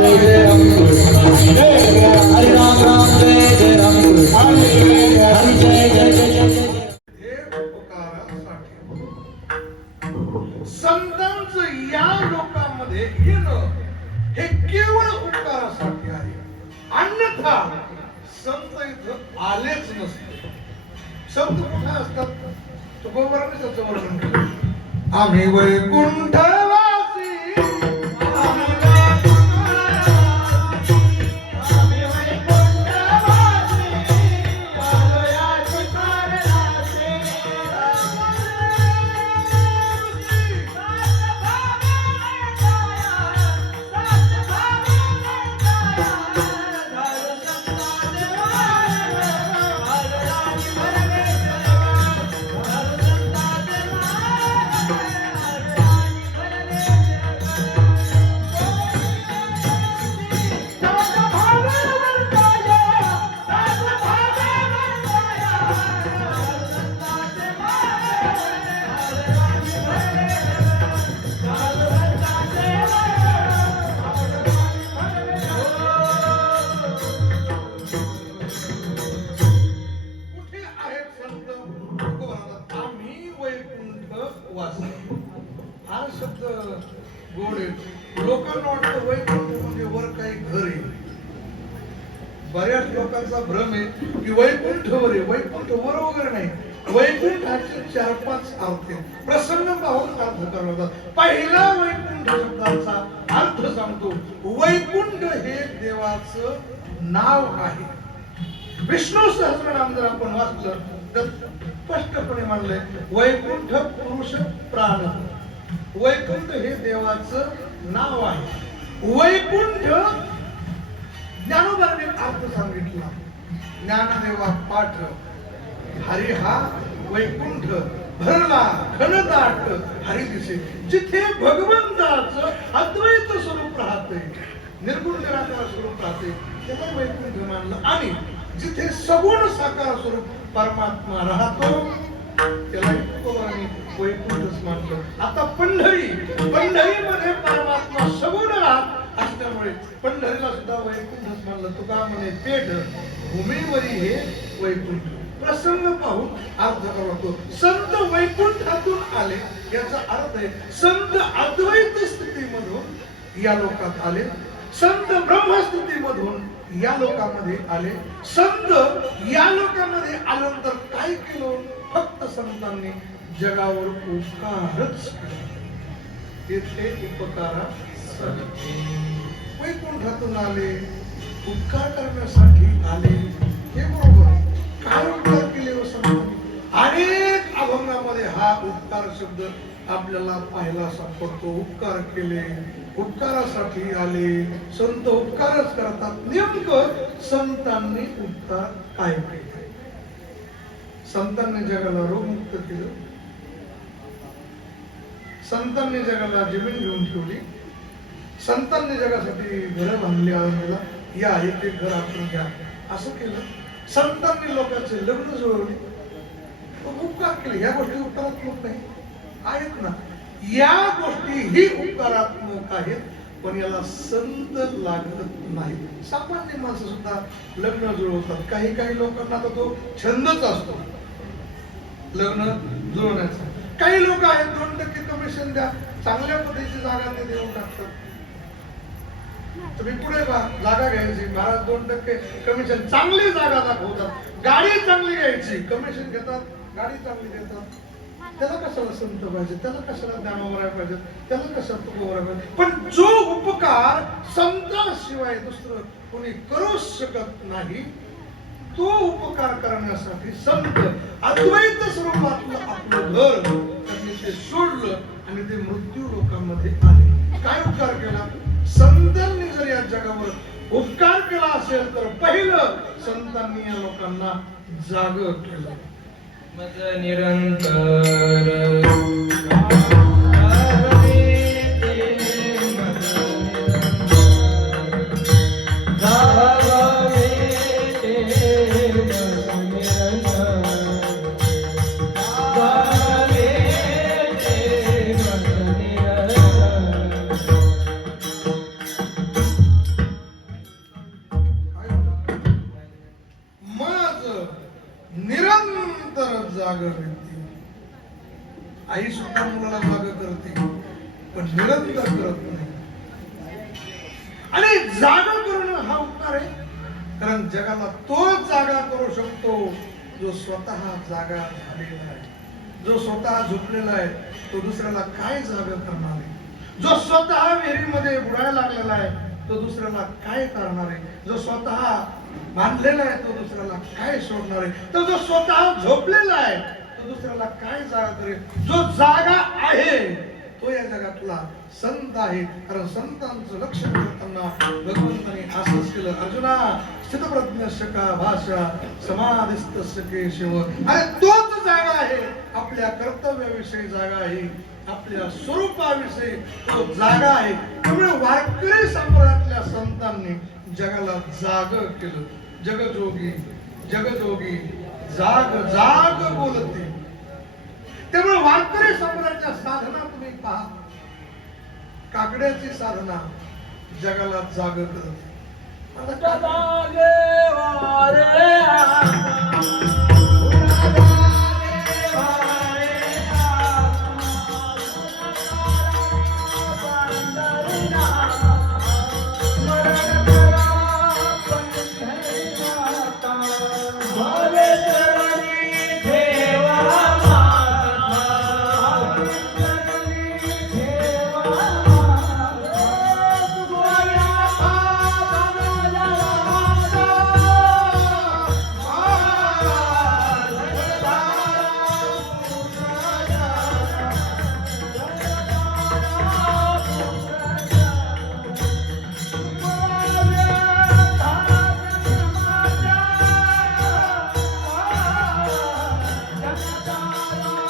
जय हे या लोकांमध्ये येणं हे केवळ उपकारासाठी आहे. अन्यथा संत इथं आलेच नसते. संत कुठे असतात? तो त्याचं वर्णन केलं आम्ही वैकुंठ बऱ्याच लोकांचा भ्रम आहे की वैकुंठवर आहे. वैकुंठवर वगैरे नाही. वैकुंठाचे चार पाच अर्थ प्रसन्न पाहून अर्थ करतात पहिला वैकुंठ शब्दाचा अर्थ सांगतो वैकुंठ हे देवाचं नाव आहे. विष्णू सहस्रनाम जर आपण वाचलं तर स्पष्टपणे मानलंय वैकुंठ पुरुष प्राण. वैकुंठ हे देवाचं नाव आहे. वैकुंठ ज्ञानोबाने अर्थ सांगितला ज्ञानदेवा पाठ हरी हा वैकुंठ भरला घनदाट हरी दिसे जिथे भगवंताच अद्वैत स्वरूप राहते निर्गुण निराकार स्वरूप राहते तेव्हा वैकुंठ मानलं. आणि जिथे सगुण साकार स्वरूप परमात्मा राहतो त्याला वैकुंठच मानलं आता पंढरी पंढरीमध्ये परमात्मा सगुण राहतो. असल्यामुळे पंढरीला सुद्धा वैकुंठच म्हणलं. तुका म्हणे पेठ भूमीवरी हे वैकुंठ. प्रसंग पाहून अर्थ करतो. संत वैकुंठातून आले. याचा अर्थ आहे संत अद्वैत स्थितीमधून या लोकात आले. संत ब्रह्मस्थितीमधून या लोकांमध्ये आले. संत या लोकांमध्ये आल्यानंतर काय केलं? फक्त संतांनी जगावर उपकारच केला. तेथे उपकारा वैकुण घातून आले उपकार करण्यासाठी आले. हे बरोबर. काय उपकार केले हो संतांनी अनेक अभंगामध्ये हा उपकार शब्द आपल्याला पाहायला सापडतो. उपकार केले उपकारासाठी आले. संत उपकारच करतात. नेमकं संतांनी उपकार काय केले? संतांनी जगाला रोगमुक्त केलं. संतांनी जगाला जमीन घेऊन ठेवली. संतांनी जगासाठी घरं बांधली आम्हाला या एक एक घर आपण घ्या. असं केलं. संतांनी लोकांचे लग्न जुळवले. उपकार केले. या गोष्टी उपकारात्मक नाही. आहेत ना. या गोष्टी ही उपकारात्मक आहेत पण याला संत लागत नाही. सामान्य माणसं सुद्धा लग्न जुळवतात. काही काही लोकांना तर तो छंदच असतो. लग्न जुळवण्याचा. काही लोक आहेत दोन टक्के कमिशन द्या. चांगल्या पद्धतीची जागा ते देऊन टाकतात. तुम्ही पुढे जागा घ्यायची. बारा दोन टक्के कमिशन चांगली जागा दाखवतात. गाडी चांगली घ्यायची. कमिशन घेतात गाडी चांगली देतात. त्याला कशाला संत पाहिजे? त्याला कशाला ज्ञान वगैरे पाहिजे? त्याला कशाला तुक वगैरे पाहिजे? पण जो उपकार संताशिवाय दुसरं कोणी करू शकत नाही तो उपकार करण्यासाठी संत अद्वैत स्वरूपातलं आपलं घर त्यांनी ते सोडलं आणि ते मृत्यू लोकांमध्ये आले. काय उपकार केला? संतांनी जर या जगावर. उपकार केला असेल तर पहिलं संतांनी या लोकांना जाग केलं. मज निरंतर. जाग व्यक्ती आई सुद्धा मुलाला माग करते पण निरंतर करत नाही. आणि जागा करणं हा उपकार आहे कारण जगाला तो जागा करू शकतो जो स्वतः जागा झालेला आहे. जो स्वतः झोपलेला आहे तो दुसऱ्याला काय जागा करणार आहे? जो स्वतः विहिरीमध्ये बुडायला लागलेला आहे तो दुसऱ्याला काय करणार आहे? जो स्वतः बांधलेला आहे तो दुसऱ्याला काय सोडणार आहे? तर जो स्वतः झोपलेला आहे तो दुसऱ्याला काय जागा करेल जो जागा आहे तो या जगातला संत आहे. कारण संतांचं लक्ष करताना भगवंताने असंच केलं. अर्जुना स्थितप्रज्ञ शका भाषा समाधिस्त केशव अरे तोच जागा आहे. आपल्या कर्तव्याविषयी जागा आहे. आपल्या स्वरूपाविषयी तो जागा आहे. त्यामुळे वारकरी संप्रदायातल्या संतांनी जगाला जाग केलं. जगजोगी जगजोगी जाग जाग बोलते त्यामुळे वारकरी संप्रदायाच्या साधना तुम्ही पहा. काकड्याची साधना जगाला जाग करत Yeah.